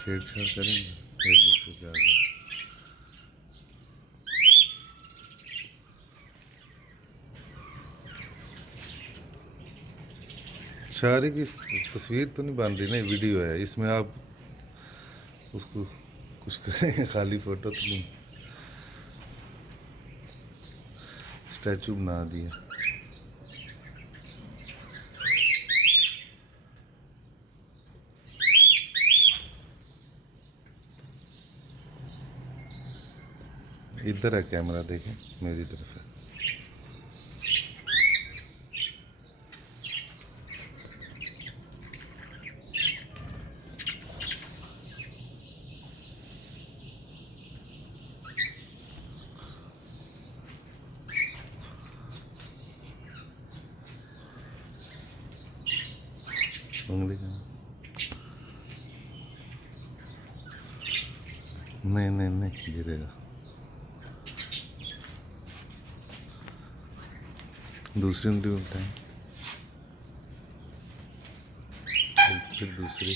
छेड़छाड़ करेंगे एक दूसरे के आगे। शायरी की तस्वीर तो नहीं बन रही ना, वीडियो है, इसमें आप उसको कुछ करेंगे, खाली फोटो तो नहीं, स्टैचू बना दिया। इधर है कैमरा, देखें मेरी तरफ है। उंगली का नहीं नहीं नहीं गिरेगा। दूसरी उंगली उठाएं, फिर दूसरी।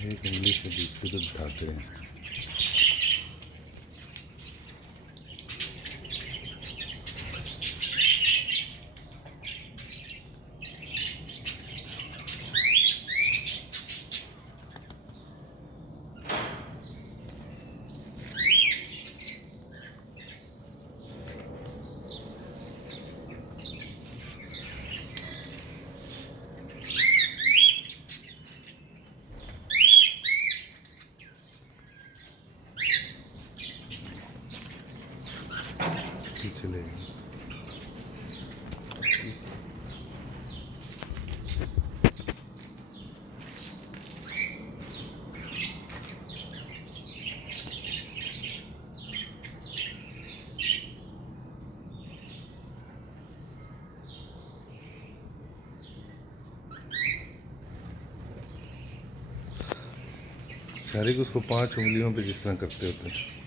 एक उंगली से दूसरी को उठाते हैं इसको। चलेगी। शायरी को उसको 5 उंगलियों पे जिस तरह करते होते हैं।